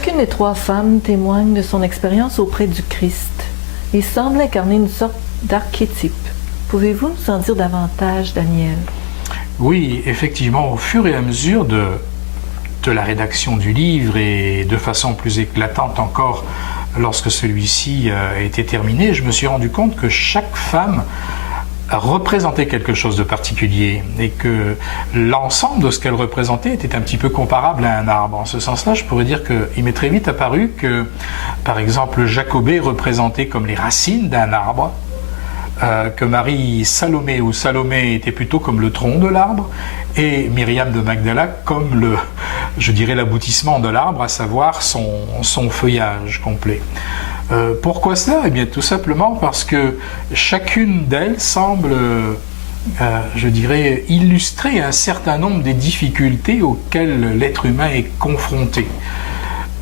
Chacune des trois femmes témoigne de son expérience auprès du Christ et semble incarner une sorte d'archétype. Pouvez-vous nous en dire davantage, Daniel? Oui, effectivement, au fur et à mesure de la rédaction du livre et de façon plus éclatante encore lorsque celui-ci a été terminé, je me suis rendu compte que chaque femme représentait quelque chose de particulier et que l'ensemble de ce qu'elle représentait était un petit peu comparable à un arbre. En ce sens-là, je pourrais dire qu'il m'est très vite apparu que, par exemple, Jacobée représentait comme les racines d'un arbre, que Marie Salomé ou Salomé était plutôt comme le tronc de l'arbre, et Myriam de Magdala comme je dirais, l'aboutissement de l'arbre, à savoir son feuillage complet. Pourquoi cela? Eh bien, tout simplement parce que chacune d'elles semble, je dirais, illustrer un certain nombre des difficultés auxquelles l'être humain est confronté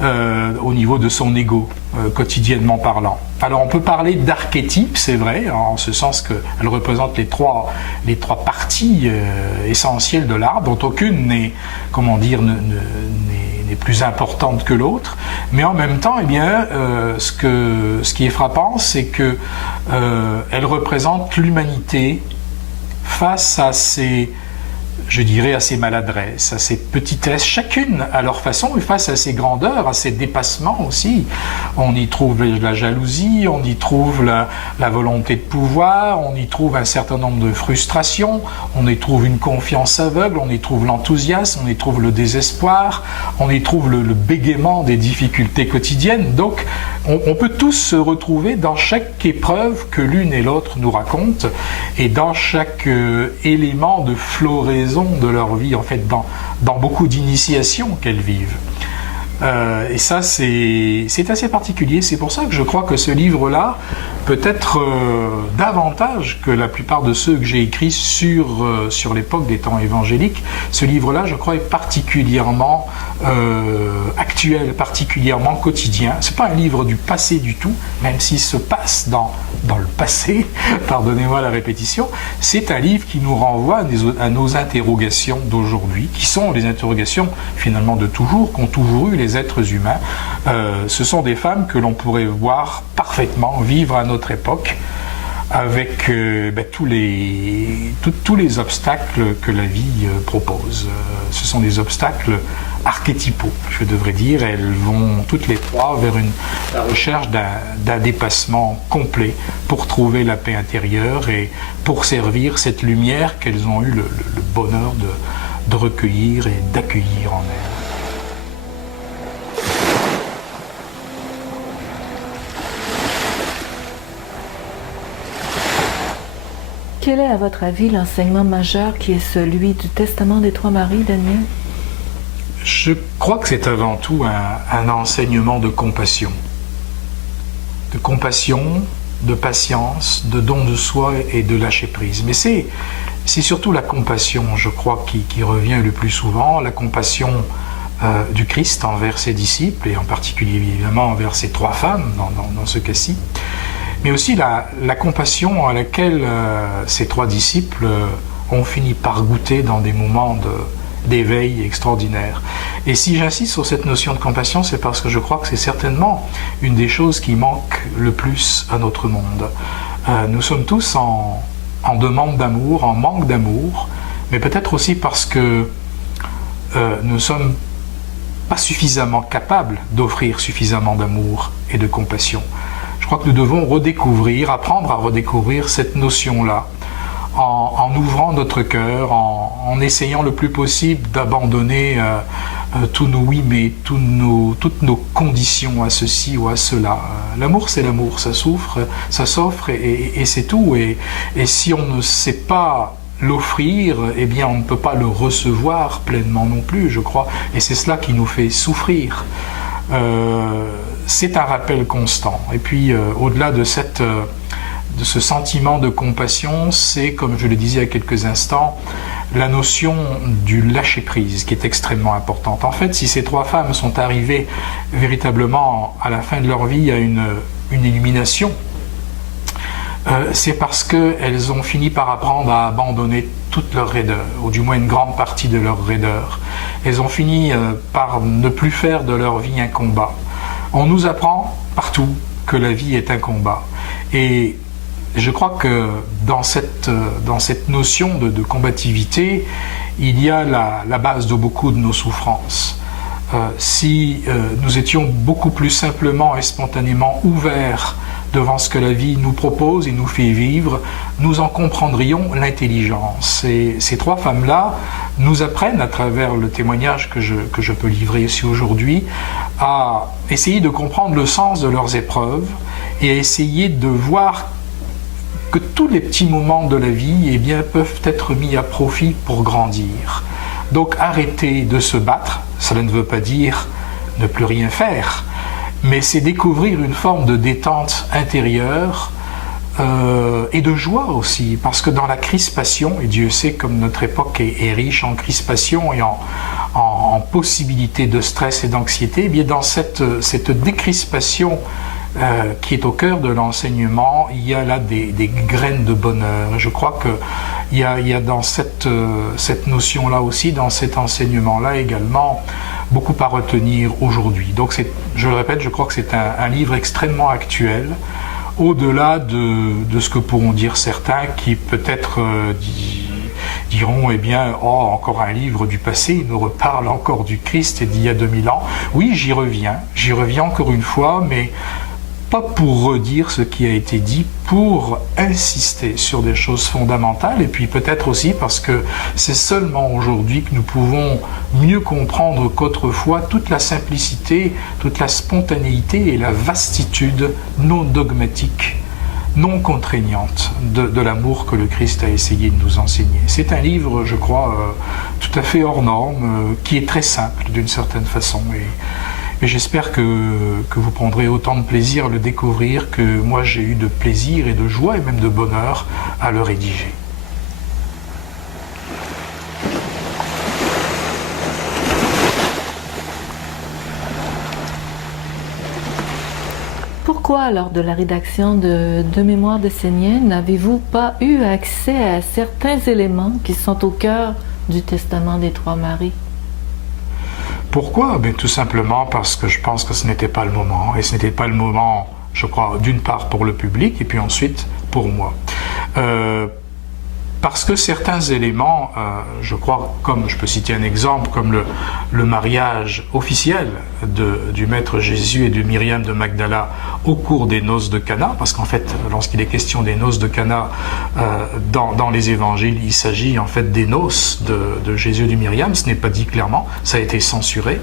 au niveau de son ego, quotidiennement parlant. Alors, on peut parler d'archétype, c'est vrai, en ce sens qu'elle représente les trois parties essentielles de l'arbre, dont aucune n'est, comment dire, n'est plus importante que l'autre, mais en même temps, eh bien, ce qui est frappant, c'est que elle représente l'humanité face à je dirais, à ses maladresses, à ses petitesses, chacune à leur façon, et face à ses grandeurs, à ses dépassements aussi. On y trouve la jalousie, on y trouve la volonté de pouvoir, on y trouve un certain nombre de frustrations, on y trouve une confiance aveugle, on y trouve l'enthousiasme, on y trouve le désespoir, on y trouve le bégaiement des difficultés quotidiennes. Donc, on peut tous se retrouver dans chaque épreuve que l'une et l'autre nous racontent, et dans chaque élément de floraison de leur vie, en fait, dans beaucoup d'initiations qu'elles vivent. Et ça, c'est assez particulier. C'est pour ça que je crois que ce livre-là, peut-être davantage que la plupart de ceux que j'ai écrits sur l'époque des temps évangéliques, ce livre-là, je crois, est particulièrement actuel, particulièrement quotidien. C'est pas un livre du passé du tout, même s'il se passe dans le passé, pardonnez-moi la répétition. C'est un livre qui nous renvoie à nos interrogations d'aujourd'hui, qui sont les interrogations finalement de toujours, qu'ont toujours eu les êtres humains. Ce sont des femmes que l'on pourrait voir parfaitement vivre à notre époque, avec tous les obstacles que la vie propose. Ce sont des obstacles archétypaux, je devrais dire. Elles vont toutes les trois vers la recherche d'un dépassement complet pour trouver la paix intérieure et pour servir cette lumière qu'elles ont eu le bonheur de recueillir et d'accueillir en elles. Quel est, à votre avis, l'enseignement majeur qui est celui du Testament des Trois Maries, Daniel? Je crois que c'est avant tout un enseignement de compassion. De compassion, de patience, de don de soi et de lâcher prise. Mais c'est surtout la compassion, je crois, qui revient le plus souvent, la compassion du Christ envers ses disciples, et en particulier évidemment envers ses trois femmes dans ce cas-ci. Mais aussi la compassion à laquelle ces trois disciples ont fini par goûter dans des moments d'éveil extraordinaire. Et si j'insiste sur cette notion de compassion, c'est parce que je crois que c'est certainement une des choses qui manque le plus à notre monde. Nous sommes tous en demande d'amour, en manque d'amour, mais peut-être aussi parce que nous ne sommes pas suffisamment capables d'offrir suffisamment d'amour et de compassion. Je crois que nous devons apprendre à redécouvrir cette notion-là, en ouvrant notre cœur, en essayant le plus possible d'abandonner tous nos oui mais, toutes nos conditions à ceci ou à cela. L'amour, c'est l'amour, ça s'offre et c'est tout. Et si on ne sait pas l'offrir, eh bien on ne peut pas le recevoir pleinement non plus, je crois. Et c'est cela qui nous fait souffrir. C'est un rappel constant. Et puis, au-delà de ce sentiment de compassion, c'est, comme je le disais il y a quelques instants, la notion du lâcher-prise qui est extrêmement importante. En fait, si ces trois femmes sont arrivées véritablement à la fin de leur vie à une illumination, C'est parce qu'elles ont fini par apprendre à abandonner toute leur raideur, ou du moins une grande partie de leur raideur. Elles ont fini par ne plus faire de leur vie un combat. On nous apprend partout que la vie est un combat. Et je crois que dans cette notion de combativité, il y a la base de beaucoup de nos souffrances. Si nous étions beaucoup plus simplement et spontanément ouverts devant ce que la vie nous propose et nous fait vivre, nous en comprendrions l'intelligence. Et ces trois femmes-là nous apprennent, à travers le témoignage que je peux livrer ici aujourd'hui, à essayer de comprendre le sens de leurs épreuves et à essayer de voir que tous les petits moments de la vie eh bien, peuvent être mis à profit pour grandir. Donc arrêter de se battre, cela ne veut pas dire ne plus rien faire, mais c'est découvrir une forme de détente intérieure et de joie aussi, parce que dans la crispation, et Dieu sait comme notre époque est riche en crispation et en possibilités de stress et d'anxiété, eh bien dans cette décrispation qui est au cœur de l'enseignement, il y a là des graines de bonheur. Je crois qu'il y a dans cette notion-là aussi, dans cet enseignement-là également, beaucoup à retenir aujourd'hui. Donc je le répète, je crois que c'est un livre extrêmement actuel, au-delà de ce que pourront dire certains qui peut-être diront, eh bien, oh, encore un livre du passé, il nous reparle encore du Christ et d'il y a 2000 ans. Oui, j'y reviens encore une fois, mais pas pour redire ce qui a été dit, pour insister sur des choses fondamentales, et puis peut-être aussi parce que c'est seulement aujourd'hui que nous pouvons mieux comprendre qu'autrefois toute la simplicité, toute la spontanéité et la vastitude non dogmatique, non contraignante de l'amour que le Christ a essayé de nous enseigner. C'est un livre, je crois, tout à fait hors norme, qui est très simple d'une certaine façon, et j'espère que vous prendrez autant de plaisir à le découvrir que moi j'ai eu de plaisir et de joie et même de bonheur à le rédiger. Pourquoi, lors de la rédaction de Mémoires d'Esséniens, n'avez-vous pas eu accès à certains éléments qui sont au cœur du Testament des Trois Maries? Pourquoi? Tout simplement parce que je pense que ce n'était pas le moment. Et ce n'était pas le moment, je crois, d'une part pour le public et puis ensuite pour moi. Parce que certains éléments, je crois, comme je peux citer un exemple, comme le mariage officiel du Maître Jésus et de Myriam de Magdala au cours des noces de Cana, parce qu'en fait, lorsqu'il est question des noces de Cana dans les évangiles, il s'agit en fait des noces de Jésus et de Myriam, ce n'est pas dit clairement, ça a été censuré.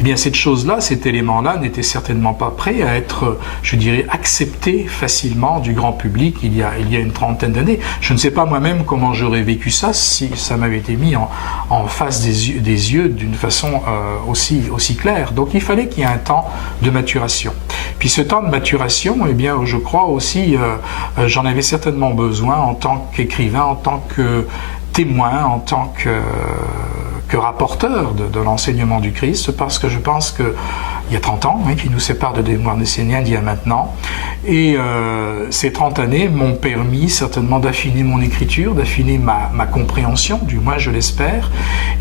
Eh bien, cette chose-là, cet élément-là n'était certainement pas prêt à être, je dirais, accepté facilement du grand public il y a une trentaine d'années. Je ne sais pas moi-même comment j'aurais vécu ça si ça m'avait été mis en face des yeux d'une façon aussi claire. Donc il fallait qu'il y ait un temps de maturation. Puis ce temps de maturation, eh bien, je crois aussi, j'en avais certainement besoin en tant qu'écrivain, en tant que témoin, en tant que rapporteur de l'enseignement du Christ, parce que je pense que il y a 30 ans, qui nous séparent de Mémoires d'Esséniens d'il y a maintenant. Et ces 30 années m'ont permis certainement d'affiner mon écriture, d'affiner ma compréhension, du moins je l'espère.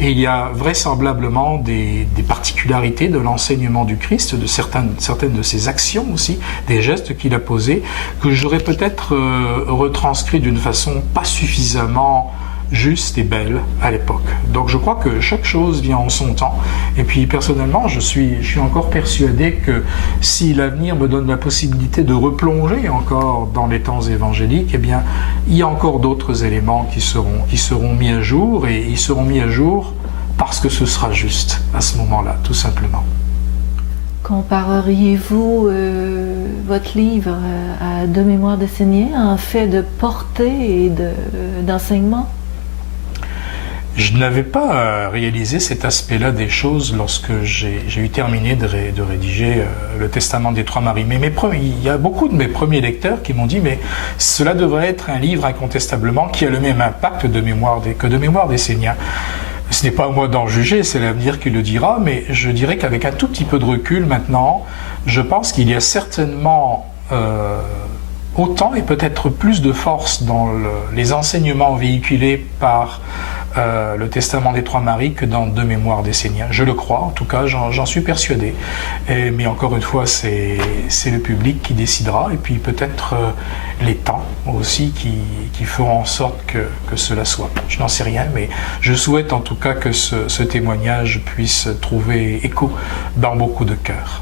Et il y a vraisemblablement des particularités de l'enseignement du Christ, de certaines de ses actions aussi, des gestes qu'il a posés, que j'aurais peut-être retranscrit d'une façon pas suffisamment juste et belle à l'époque. Donc je crois que chaque chose vient en son temps. Et puis personnellement, je suis encore persuadé que si l'avenir me donne la possibilité de replonger encore dans les temps évangéliques, eh bien, il y a encore d'autres éléments qui seront mis à jour, et ils seront mis à jour parce que ce sera juste à ce moment-là, tout simplement. Compareriez-vous votre livre à De Mémoires d'Esséniens en fait de portée et d'enseignement? Je n'avais pas réalisé cet aspect-là des choses lorsque j'ai eu terminé de rédiger le Testament des Trois Maries. Mais il y a beaucoup de mes premiers lecteurs qui m'ont dit « mais cela devrait être un livre incontestablement qui a le même impact que de Mémoires d'Esséniens ». Ce n'est pas à moi d'en juger, c'est l'avenir qui le dira, mais je dirais qu'avec un tout petit peu de recul maintenant, je pense qu'il y a certainement autant et peut-être plus de force dans les enseignements véhiculés par le Testament des Trois Maries que dans Deux Mémoires d'Esséniens. Je le crois, en tout cas, j'en suis persuadé. Mais encore une fois, c'est le public qui décidera, et puis peut-être les temps aussi qui feront en sorte que cela soit. Je n'en sais rien, mais je souhaite en tout cas que ce témoignage puisse trouver écho dans beaucoup de cœurs.